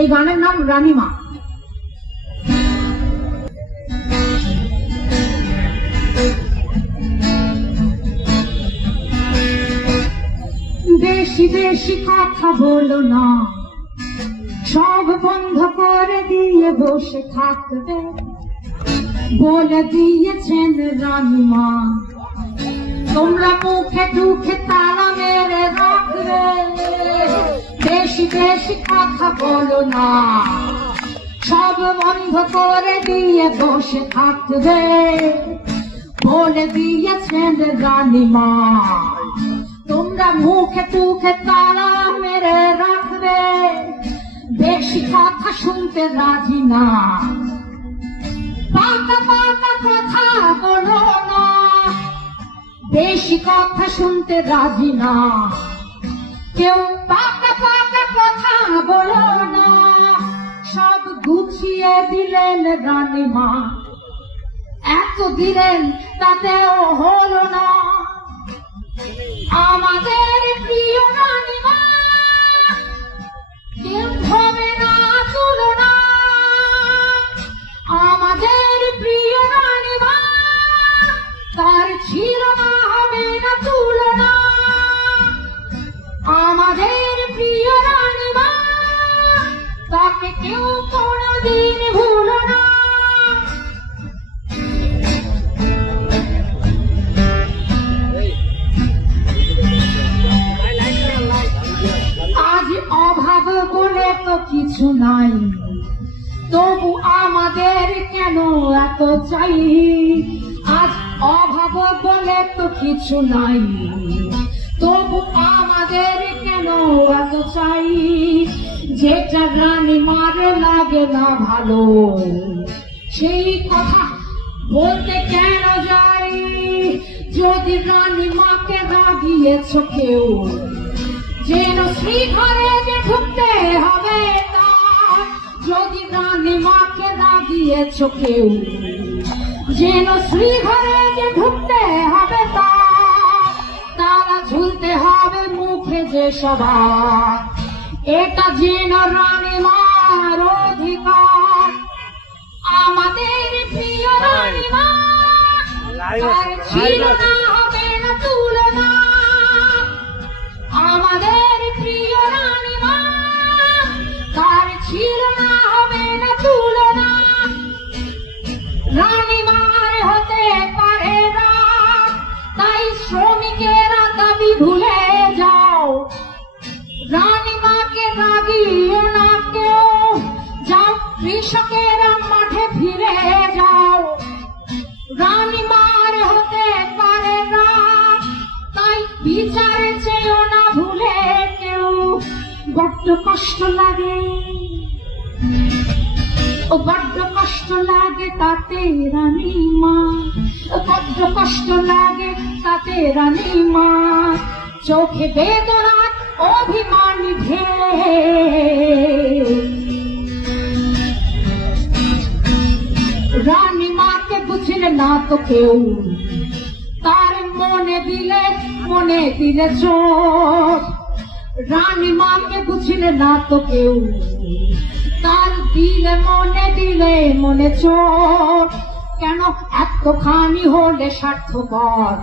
এই গানের নাম রানীমা। বেশি বেশি কথা বলো না। সব বন্ধ করে দিয়ে বসে থাকবে। বলে দিয়েছেন রানীমা। তোমরা মুখে টুখে তালা মেরে রাখবে। বেশি কথা বলো না। সব বন্ধ করে দিয়ে বসে থাকবে। বলে দিয়েছেন রানীমা তোমরা মুখে টুখে তারা মেরে রাখবে। বেশি কথা শুনতে রাজি না। পাকা পাকা কথা বলো না। বেশি কথা শুনতে রাজি না। কেউ পাকা পাকা কথা বলো না। সব গুছিয়ে দিলেন রানীমা। এত দিলেন তাতেও হলো না। আমাদের প্রিয় না তুলনা আমাদের প্রিয় তার ছিল না হবে না তুলনা। আমাদের প্রিয় তাকে কেউ কোনোদিন ভুলো আজ অভাব বলে তো কিছু নাই। তবু আমাদের কেন এত চাই? আজ অভাব বলে তো কিছু নাই। তবু আমাদের কেন এত চাই? যেটা রানী মারে লাগে না ভালো। সেই কথা বলতে কেন যাই? যদি রানী মাকে রাগিয়েছ কেউ, যেন শ্রীঘরে যে ঢুকতে হবে যদি রানী মাকে রাগিয়েছ কেউ, যেন শ্রীঘরে যে ঢুকতে হবে তার। তারা ঝুলতে হবে মুখে যে সবার। এটা জিন রানী মার অধিকার। আমাদের প্রিয় রানীমা ছিল না বড্ড কষ্ট লাগে। ও বড্ড কষ্ট লাগে তাতে রানীমা ও বড্ড কষ্ট লাগে তাতে রানীমা চোখে বেদনার অভিমান ঢে রানী মাকে বুঝলে, না তো কেউ তার মনে দিলে মনে দিলে চোখ রানী মাকে বুঝলে না তো কেউ তার দিলে মনে দিলে মনে চোখ কেন এতখানি হলে স্বার্থপর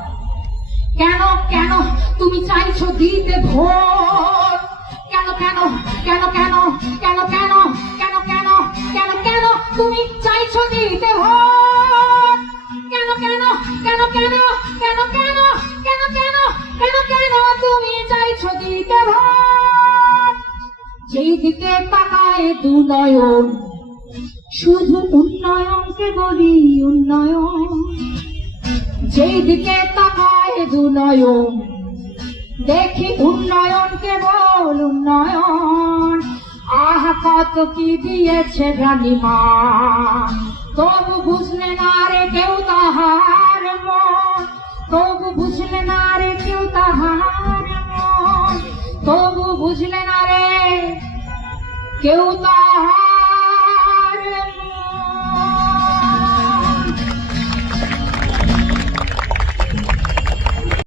কেন কেন তুমি চাইছো দিতে ভোট কেন কেন কেন কেন কেন কেন কেন কেন কেন কেন তুমি চাইছো দিতে ভোট কেন কেন কেন কেন কেন কেন কেন কেন কেন কেন তুমি চাইছো দিতে ভোট যেই দিকে তাকায় দু নয়ন শুধু উন্নয়নকে বলি উন্নয়ন। যেই দিকে তাকায় দু নয়ন দেখি উন্নয়ন কেবল উন্নয়ন। আহা, কত কি দিয়েছে রানীমা তবু বুঝলে না রে কেউ তাহার মন। তবু বুঝলে না রে কেউ তাহার মন। তবু বুঝলে না কেউ তাহা